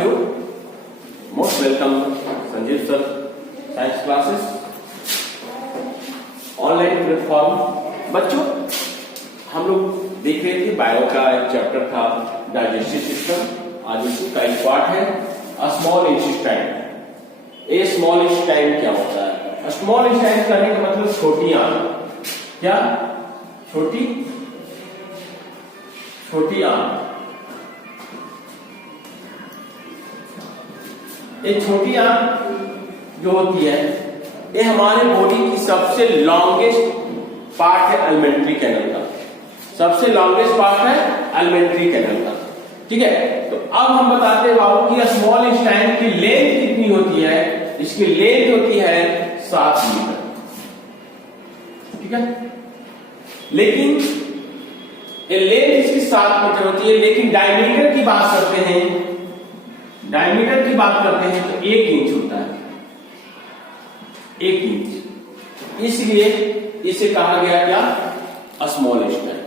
Of you, most welcome Sanjeev sir science classes online platform. बच्चों हम लोग देख रहे थे बायो का एक चैप्टर था डाइजेस्टिव सिस्टम। आज उसी का एक पार्ट है स्मॉल इंटेस्टाइन। ए स्मॉल इंटेस्टाइन क्या होता है? स्मॉल इंटेस्टाइन करने का मतलब छोटी आंत। क्या? छोटी छोटी आंत। ये छोटी आंत जो होती है ये हमारे बॉडी की सबसे लॉन्गेस्ट पार्ट है एलिमेंट्री कैनल का। सबसे लॉन्गेस्ट पार्ट है एलिमेंट्री कैनल का। ठीक है, तो अब हम बताते हैं बाबू कि स्मॉल इंटेस्टाइन की लेंथ कितनी होती है। इसकी लेंथ होती है 7 मीटर। ठीक है, लेकिन ये लेंथ इसकी 7 मीटर होती है, लेकिन डायमीटर की बात करते हैं, डायमीटर की बात करते हैं तो 1 इंच होता है। 1 इंच, इसलिए इसे कहा गया क्या? Small intestine.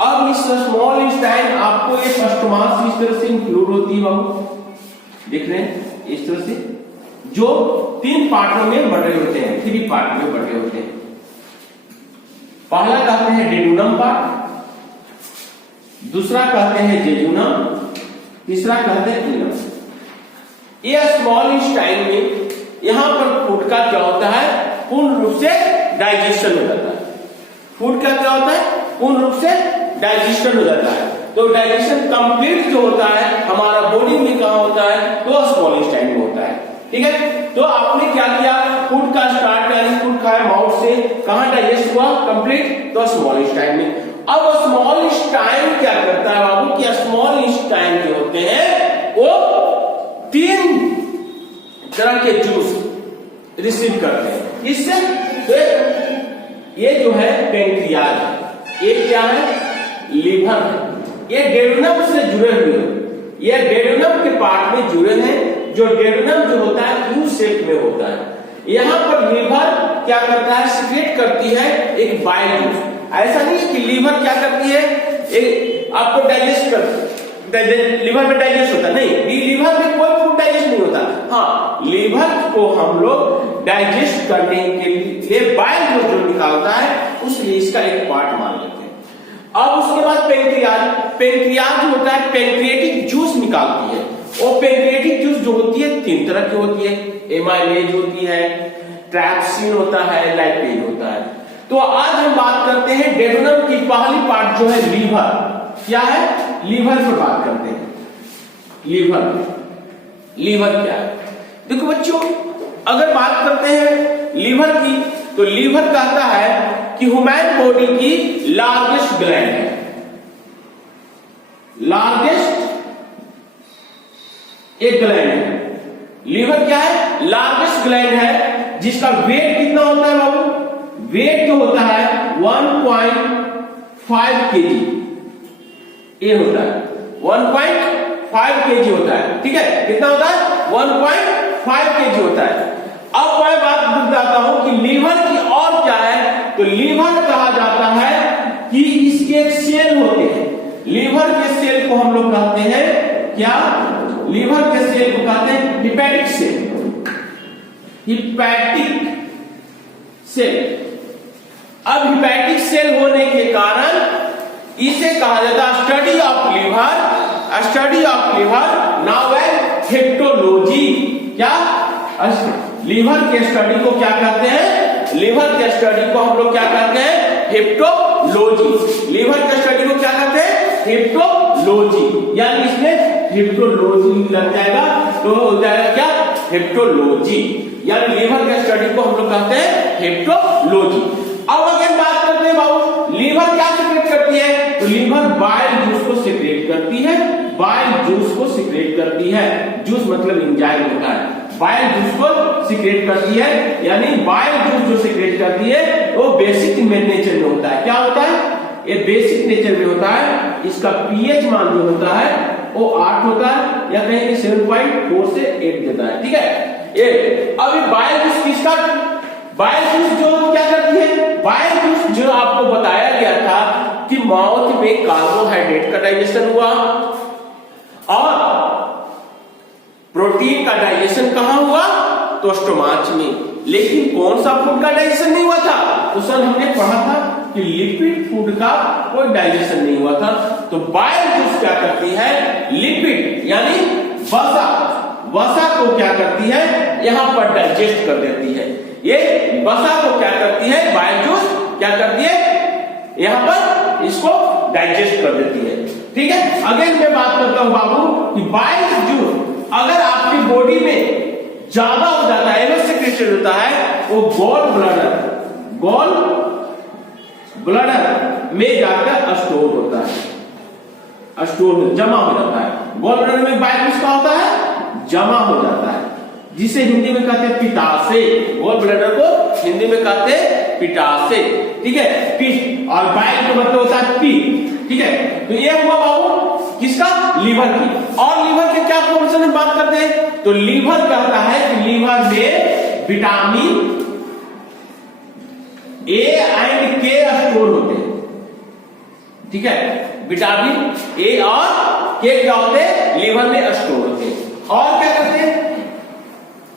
अब इस स्मॉल इंटेस्टाइन आपको एक फर्स्ट इस तरह से इंक्लूड होती है बाबू, देख रहे हैं इस तरह से, जो 3 पार्टों में बटे होते हैं, 3 पार्ट में बटे होते हैं। पहला कहते हैं डेडुनम पार्ट, दूसरा कहते हैं जेजुनम, तीसरा कहते हैं इनम। ये स्मॉल इंटेस्टाइन में यहां पर फूड का क्या होता है? पूर्ण रूप से डाइजेशन हो जाता है। फूड का क्या होता है? पूर्ण रूप से डाइजेशन हो जाता है। तो डाइजेशन कंप्लीट जो होता है हमारा बॉडी में कहां होता है? तो स्मॉल इंटेस्टाइन में होता है। ठीक है, तो आपने क्या किया? फूड का स्टार्ट यानी फूड खाया माउथ से, कहां डाइजेस्ट हुआ कंप्लीट? तो स्मॉल इंटेस्टाइन में। अब स्मॉल इंटेस्टाइन क्या करता है बाबू कि स्मॉल इंटेस्टाइन जो होते हैं वो 3 तरह के जूस रिसीव करते हैं। इससे ये जो है पेंक्रियाज, ये क्या है? लीवर है। ये डेडुनम से जुड़े हुए हैं, ये डेडुनम के पार्ट में जुड़े हैं, जो डेडुनम जो होता है यू शेप में होता है। यहां पर लीवर क्या करता है? सिक्रेट करती है एक बाइल जूस। ऐसा नहीं कि लीवर क्या करती है आपको डाइजेस्ट कर, लीवर में डाइजेस्ट होता नहीं, लीवर में कोई फूड डाइजेस्ट नहीं होता। हाँ, लीवर को हम लोग डाइजेस्ट करने के लिए बाइल जूस जो निकालता है उसलिए इसका एक पार्ट मान लेते हैं। अब उसके बाद पेंक्रियाज, पेंक्रियाज जो होता है पेंक्रियाटिक जूस निकालती है। और पेंक्रियाटिक जूस जो होती है 3 तरह की होती है, एमाइलेज होती है, ट्रैप्सिन होता है, लाइपेज होता है। तो आज हम बात करते हैं डेडुनम की पहली पार्ट जो है लीवर। क्या है? लीवर पर बात करते हैं। लीवर, लीवर क्या है? देखो बच्चों, अगर बात करते हैं लीवर की तो लीवर कहता है कि ह्यूमन बॉडी की लार्जेस्ट ग्लैंड है। लार्जेस्ट एक ग्लैंड है। लीवर क्या है? लार्जेस्ट ग्लैंड है, जिसका वेट कितना होता है बाबू? वेट जो होता है 1.5 kg ये होता है, 1.5 kg होता है। ठीक है, कितना होता है? 1.5 kg होता है। अब मैं बात बताता हूं कि लीवर की और क्या है। तो लीवर कहा जाता है कि इसके सेल होते हैं। लीवर के सेल को हम लोग कहते हैं क्या? लीवर के सेल को कहते हैं हिपैटिक सेल। Hepatic cell. अब हिपैटिक सेल होने के कारण इसे कहा जाता है study of liver. Study of liver now as hepatology. क्या? लीवर के स्टडी को क्या कहते हैं? लीवर के स्टडी को हम लोग क्या कहते हैं? हेप्टोलॉजी। लीवर के स्टडी को क्या कहते हैं? हेप्टोलॉजी। यानी इसमें हेप्टोलॉजी लग जाएगा तो हो जाएगा क्या? हेप्टोलॉजी। यानी लीवर के स्टडी को हम लोग कहते हैं हेप्टोलॉजी। अब अगर बात करते हैं बाबू लीवर क्या सिक्रेट करती है? तो लीवर बाइल जूस को सिक्रेट करती है। बाइल जूस को सिक्रेट करती है। जूस मतलब एंजाइम होता है। बाइल जूस को सिक्रेट करती है, यानी बाइल जूस जो सिक्रेट करती है वो बेसिक नेचर में होता है। क्या होता है? ये बेसिक नेचर में होता है। इसका पीएच मान जो होता है वो 8 होता है, या कहीं 7.4 से 8 देता है। ठीक है, ये अभी बाइल जूस किसका? बाइल जूस जो क्या करती है? बाइल जूस जो आपको बताया गया था कि माउथ में कार्बोहाइड्रेट का डाइजेशन हुआ और प्रोटीन का डाइजेशन कहां हुआ? तो स्टोमाच में। लेकिन कौन सा फूड का डाइजेशन नहीं हुआ था? तो सर हमने पढ़ा था कि लिपिड फूड का कोई डाइजेशन नहीं हुआ था। तो बाइल जूस क्या करती है? लिपिड यानी वसा को क्या करती है? यहां पर डाइजेस्ट कर देती है। ये वसा को क्या करती है? बाइल जूस क्या करती है? यहां पर इसको डाइजेस्ट कर देती है। ठीक है, अगेन मैं बात करता हूं बाबू कि बाइल जूस अगर आपकी बॉडी में ज्यादा हो जाता है, सेक्रेटेड होता है, वो गॉल ब्लडर में जाकर स्टोर होता है, जमा हो जाता है। गॉल ब्लडर में बाइल जूस का होता है, जमा हो जाता है, जिसे हिंदी में कहते हैं पिटाशय। गॉल ब्लडर को हिंदी में कहते हैं पिटाशय। ठीक है, पीठ और बाइल का मतलब होता है पीठ। ठीक है, तो ये हुआ बाबू किसका? लीवर की। और लीवर के क्या फंक्शन में बात करते हैं? तो लीवर कहता है कि लीवर में विटामिन ए एंड के स्टोर होते हैं। ठीक है, विटामिन ए और के क्या होते हैं? लीवर में स्टोर होते हैं। और क्या करते हैं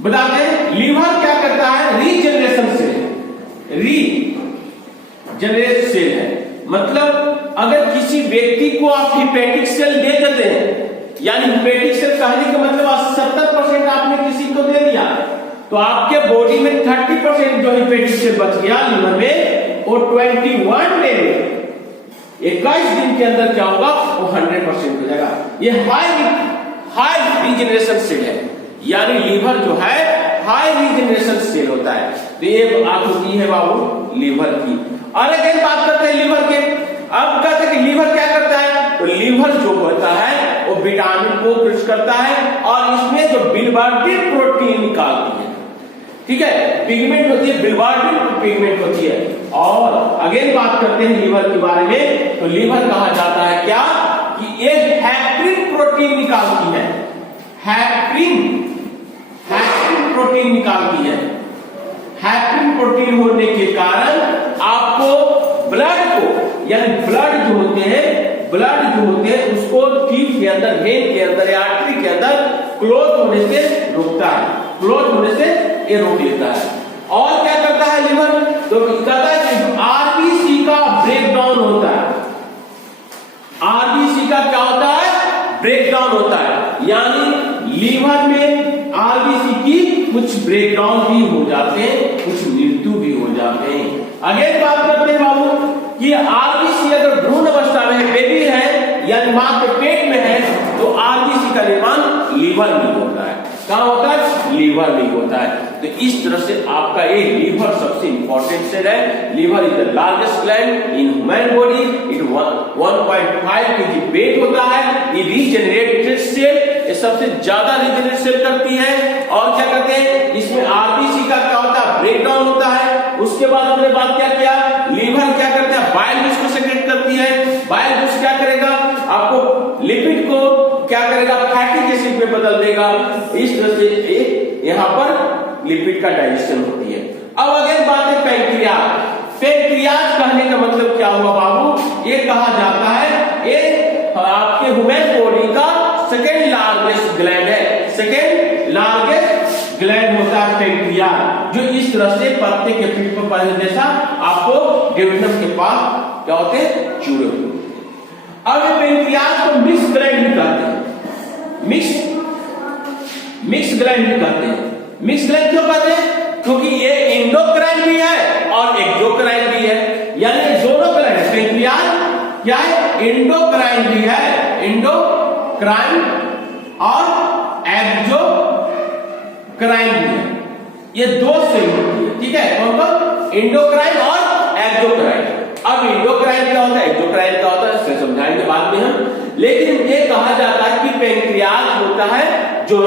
बताते हैं? लीवर क्या करता है? रीजनरेशन सेल, रीजनरेट सेल है। मतलब अगर किसी व्यक्ति को आप हिपेटिक सेल दे देते हैं, यानी हिपेटिक सेल कहने का मतलब 70% आपने किसी को दे दिया, तो आपके बॉडी में 30% जो हिपेटिक सेल बच गया लीवर में, वो 21 डे में 21 दिन के अंदर क्या होगा? वो 100% हो जाएगा। ये हाई रीजनरेशन सेल है, यानी लीवर जो है हाई रीजनरेशन सेल होता है। तो ये बात होती है बाबू लीवर की। और अगेन बात करते हैं लीवर के। अब कहते हैं कि लीवर क्या करता है? तो लीवर जो होता है वो विटामिन को प्रोड्यूस करता है और इसमें जो बिलिरुबिन प्रोटीन निकालती है। ठीक है, पिगमेंट होती है, बिलिरुबिन पिगमेंट होती है। और अगेन बात करते हैं लीवर के बारे में, तो लीवर कहा जाता है क्या? कि एक हैप्रिन प्रोटीन निकालती है, हैप्रिन प्रोटीन निकालती है। हैप्रिन प्रोटीन होने के कारण आपको ब्लड को, यानी ब्लड जो होते हैं उसको टीथ के अंदर, वेन के अंदर या आर्टरी के अंदर क्लोज होने से रोकता है, क्लोज होने से ये रोक लेता है। और क्या करता है लीवर? तो कहता है कि आरबीसी का ब्रेकडाउन होता है। आरबीसी का क्या होता है? ब्रेकडाउन होता है, यानी लीवर में आरबीसी की कुछ ब्रेकडाउन भी हो जाते हैं, कुछ मृत्यु भी हो जाते हैं। अगेन बात करते हैं बाबू कि आरबीसी अगर भ्रूण अवस्था में बेबी है यानी मां के पेट में है, तो आरबीसी का निर्माण लीवर में होता है। कहां होता है? लीवर में होता है। तो इस तरह से आपका ये लीवर सबसे इंपॉर्टेंट सेल है। Liver is the largest gland in human body. It 1.5 kg weight होता है। ये रीजनरेटेड सेल, ये सबसे ज्यादा रीजनरेट सेल करती है। और क्या करते हैं? इसमें आरबीसी का क्या होता है? ब्रेकडाउन होता है। उसके बाद हमने बात क्या किया? लीवर क्या करता है? बाइल जूस को सेक्रेट करती है। बाइल जूस क्या करेगा? आपको लिपिड को क्या करेगा? फैटी एसिड में बदल देगा। इस तरह से यहां पर लिपिड का डाइजेशन होती है। अब अगेन बात है पैंक्रियाज। पैंक्रियाज कहने का मतलब क्या हुआ बाबू? ये कहा जाता है ये आपके ह्यूमन बॉडी का सेकेंड लार्जेस्ट ग्लैंड है। सेकेंड लार्जेस्ट ग्लैंड होता है पैंक्रियाज, जो इस तरह से पत्ते के पीठ पर पहले जैसा आपको डेविडम के पास क्या होते हैं? जुड़े हुए। अब पैंक्रियाज को मिक्स ग्लैंड भी कहते हैं। मिक्स ग्लैंड भी कहते हैं। मिक्स ग्लैंड क्यों कहते हैं? क्योंकि ये एंडोक्राइन भी है और एक्सोक्राइन भी है, यानी दोनों ग्लैंड है। पैंक्रियाज क्या है? एंडोक्राइन भी है, एंडोक्राइन और एक्सोक्राइन भी है। ये दो सेल होती है। ठीक है, कौन कौन? एंडोक्राइन और एक्सोक्राइन। अब एंडोक्राइन क्या होता है, एक्सोक्राइन क्या होता है, इसे समझाएंगे बाद में हम। लेकिन ये कहा जाता है कि पैंक्रियाज होता है जो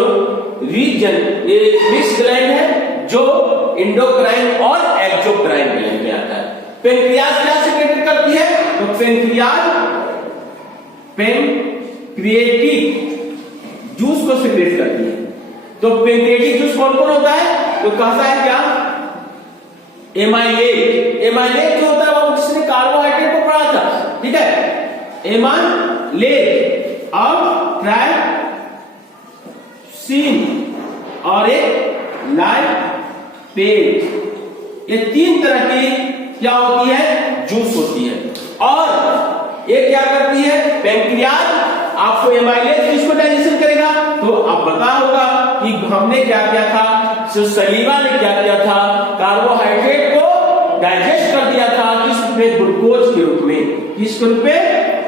रीजन, ये मिक्स ग्लैंड है जो एंडोक्राइन और एक्सोक्राइन ग्लैंड में आता है। पैंक्रियाज क्या सेक्रेट करती है? तो पैंक्रियाज पैंक्रिएटिक जूस को सेक्रेट करती है। तो पैंक्रिएटिक जूस कौन कौन होता है? तो कहता है क्या? एमाइलेट। एमाइलेट जो होता है वो जिसने कार्बोहाइड्रेट को पढ़ा था। ठीक है, एमाइलेट और और एक लाइपेज। ये तीन तरह की क्या होती है, जूस होती है। और ये क्या करती है, पैंक्रियाज आपको एमाइलेज किसको डाइजेशन करेगा, तो अब पता होगा कि हमने क्या किया था, सलीवा ने क्या किया था, कार्बोहाइड्रेट को डाइजेस्ट कर दिया था किस रूप में, ग्लूकोज के रूप में। किस रूप में,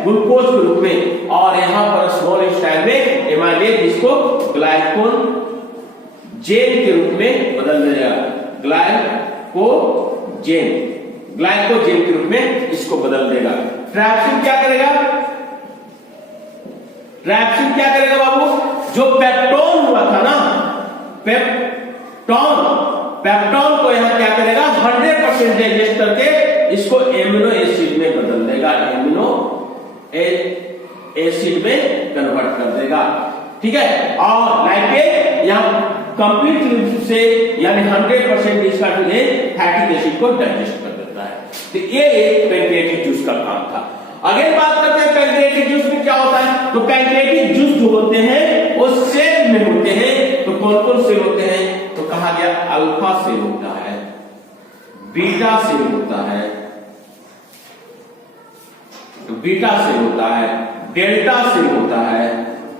ग्लूकोज के रूप में। और यहां पर स्मॉल इंटेस्टाइन में एमाइलेज इसको ग्लाइकोजेन के रूप में बदल देगा, ग्लाइकोजेन के रूप में इसको बदल देगा। ट्राइप्सिन क्या करेगा, ट्राइप्सिन क्या करेगा बाबू, जो पेप्टोन हुआ था ना, पेप्टोन को यहां क्या करेगा, 100% डाइजेस्ट करके इसको एमिनो एसिड में बदल देगा, एमिनो एसिड में कन्वर्ट कर देगा। ठीक है। और लाइपेज यहां कंप्लीट रूप से यानी 100% इसका फैटी एसिड को डाइजेस्ट कर देता है। तो ये एक पैंक्रियाटिक जूस का काम था। अगर बात करते हैं पैंक्रियाटिक जूस में क्या होता है, तो पैंक्रियाटिक जूस जो होते हैं वो सेल में होते हैं। तो कौन कौन सेल होते हैं, तो कहा गया अल्फा सेल होता है, बीटा सेल होता है, तो बीटा सेल होता है, डेल्टा सेल होता है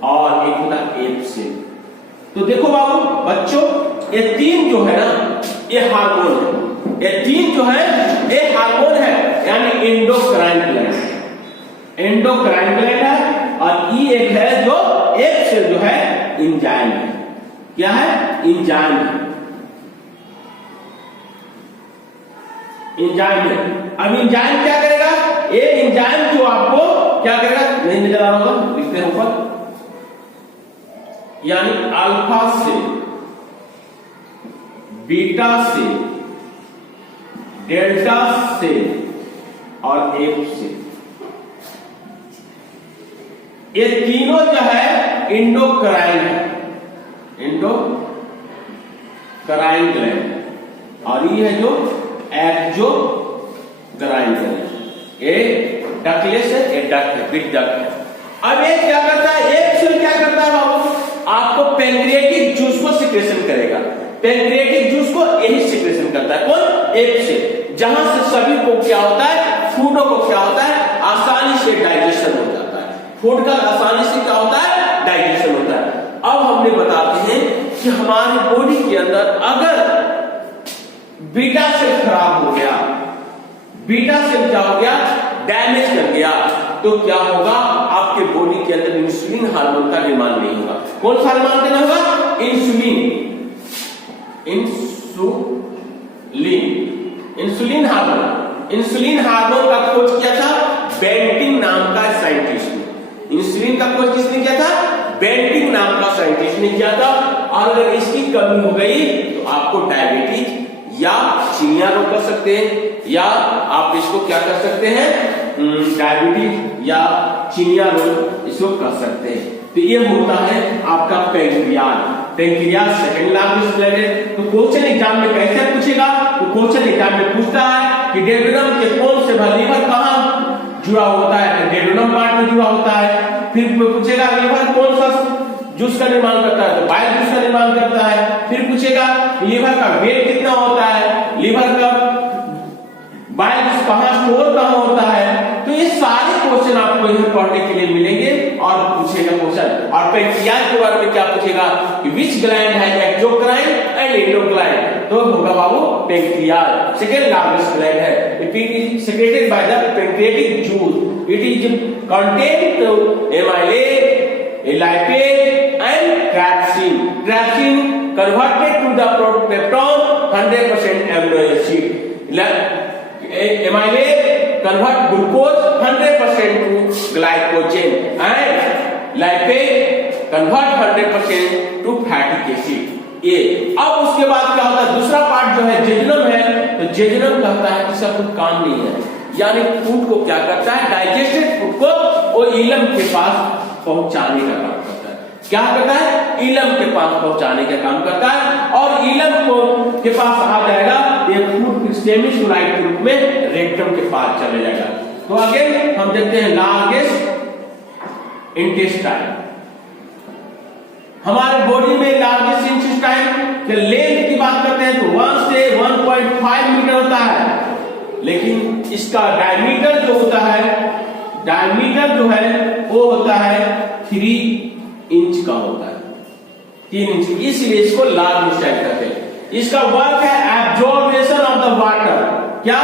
और एक होता है एफ सेल। तो देखो बाबू बच्चों, ये तीन जो है ना, ये हार्मोन है, ये तीन जो है ये हार्मोन है, यानी एंडोक्राइन ग्लैंड, एंडोक्राइन ग्लैंड है। और ई एक है जो एक से जो है एंजाइम है। क्या है, एंजाइम है, एंजाइम है। अब एंजाइम क्या करेगा, ये एंजाइम जो आपको क्या करेगा, नहीं नजर आ रहा होगा, लिखते हैं ऊपर, यानी अल्फा से, बीटा से, डेल्टा से और एफ से, ये तीनों जो है एंडोक्राइन है, एंडोक्राइन ग्लैंड है। और ये है जो एक्सोक्राइन ग्लैंड, ये डकलेस है, ये डक्ट है, बिग डक्ट है। अब ये क्या करता है, एक सेल क्या करता है बाबू, आपको पैंक्रियाटिक जूस को सिक्रेशन करेगा। पैंक्रियाटिक जूस को यही सिक्रेशन करता है, कौन, एक सेल, जहां से सभी को क्या होता है, फूडों को क्या होता है, आसानी से डाइजेशन हो जाता है। फूड का आसानी से क्या होता है, डाइजेशन होता है। अब हमने बताते हैं कि हमारी बॉडी के अंदर अगर बीटा सेल खराब हो गया, बीटा सेल क्या हो गया, डैमेज कर गया, तो क्या होगा, आपके बॉडी के अंदर इंसुलिन हार्मोन का निर्माण नहीं होगा। कौन सा हार्मोन देना होगा, insulin, insulin hormone. Insulin hormone का खोज किया था बेंटिंग नाम का साइंटिस्ट ने। इंसुलिन का खोज किसने किया था, बेंटिंग नाम का साइंटिस्ट ने किया था। और अगर इसकी कमी हो गई तो आपको डायबिटीज या चीनिया रोग कर सकते हैं, या आप इसको क्या कर सकते हैं, डायबिटीज या चीनिया रोग इसको कर सकते हैं। तो ये होता है आपका pancreas. Pancreas second largest gland है। तो क्वेश्चन एग्जाम में कैसे पूछेगा, तो क्वेश्चन एग्जाम में पूछता है कि डेड्यूनम के कौन से लीवर कहां जुड़ा होता है, तो डेड्यूनम पार्ट में जुड़ा होता है। फिर पूछेगा लीवर कौन सा जूस का निर्माण करता है, तो बाइल जूस का निर्माण करता है। फिर पूछेगा लीवर का वेट कितना होता है, लीवर का बाइल जूस कहां स्टोर कहां होता है। तो ये सारे क्वेश्चन आपको यहां पढ़ने के लिए मिलेंगे और पूछेगा क्वेश्चन। और पैंक्रियाज के बारे में क्या पूछेगा कि विच ग्लैंड है एक्सोक्राइन एंड एंडोक्राइन, तो होगा बाबू पैंक्रियाज सेकंड लार्जेस्ट ग्लैंड है। It is secreted by the pancreatic juice, it is contain amylase, lipase and trypsin. Trypsin converted to the peptone 100% amino acid. Amylase convert glucose 100% to glycogen and lipase convert 100% to fatty acid. ये अब उसके बाद क्या होता है, दूसरा part जो है जेजुनम है। तो जेजुनम कहता है कि इसका कोई काम नहीं है, यानी फूड को क्या करता है, डाइजेस्टेड फूड को वो इलम के पास पहुंचाने का काम करता है। क्या करता है, इलम के पास पहुंचाने का काम करता है। और इलम को के पास आ जाएगा, ये फूड सेमीसोलाइट के रूप में रेक्टम के पास चले जाएगा। तो अगेन हम देखते हैं लार्जेस्ट इंटेस्टाइन। हमारे बॉडी में लार्जेस्ट इंटेस्टाइन के लेंथ की बात करते हैं तो 1 से 1.5 मीटर होता है, लेकिन इसका डायमीटर जो होता है, डायमीटर जो है वो होता है 3 इंच का होता है, 3 इंच, इसलिए इसको लार्ज इंटेस्टाइन कहते हैं। इसका वर्क है एब्जॉर्बेशन ऑफ द वाटर। क्या?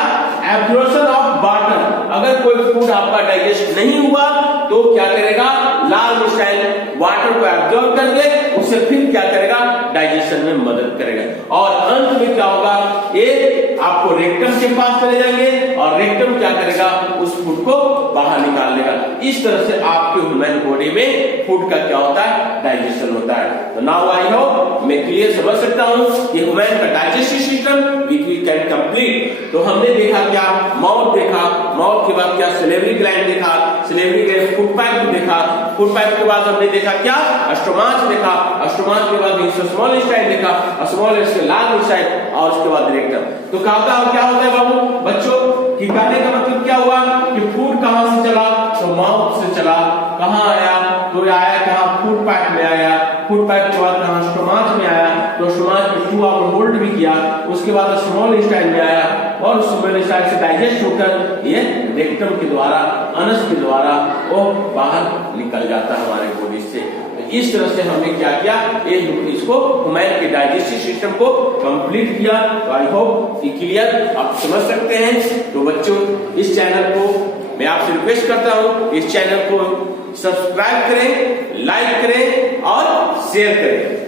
Absorption of water. अगर कोई फूड आपका डाइजेस्ट नहीं हुआ तो क्या करेगा? लार्ज इंटेस्टाइन वाटर को एब्जॉर्ब करके उससे फिर क्या करेगा? डाइजेशन में मदद करेगा। और अंत में क्या होगा? ये आपको रेक्टम के पास चले जाएंगे और रेक्टम क्या करेगा? उस फूड को बाहर निकाल देगा। इस तरह से आपके ह्यूमन बॉडी में फूड का क्या होता है? डाइजेशन होता है। तो नाउ आई होप मैं क्लियर समझ सकता हूं कि ह्यूमन का digestive system we can complete. तो हमने देखा क्या? माउथ देखा, माउथ के बाद क्या? सलेवरी ग्लैंड देखा, सलेवरी ग्लैंड फूड पाइप देखा, फूड पाइप के बाद हमने देखा क्या? स्टोमाच देखा, स्टोमाच के बाद स्मॉल इंटेस्टाइन देखा, स्मॉल इंटेस्टाइन, लार्ज इंटेस्टाइन और उसके बाद रेक्टम। तो क्या होता है बाबू बच्चों कि कहने का मतलब क्या हुआ कि फूड कहां से चला? तो माउथ से चला। कहां आया? तो आया कहां? फूड पाइप में आया। फूड पाइप के बाद कहां? स्टोमाच में आया। तो स्टोमाच में चूहा को होल्ड भी किया। उसके बाद स्मॉल इंटेस्टाइन में आया और स्मॉल इंटेस्टाइन से डाइजेस्ट होकर ये रेक्टम के द्वारा, अनस के द्वारा वो बाहर निकल जाता है हमारे बॉडी से। इस तरह से हमने क्या किया? इसको ह्यूमन के डाइजेस्टिव सिस्टम को कंप्लीट किया। तो आई होप क्लियर आप समझ सकते हैं। तो बच्चों इस चैनल को मैं आपसे रिक्वेस्ट करता हूं, इस चैनल को सब्सक्राइब करें, लाइक करें और शेयर करें।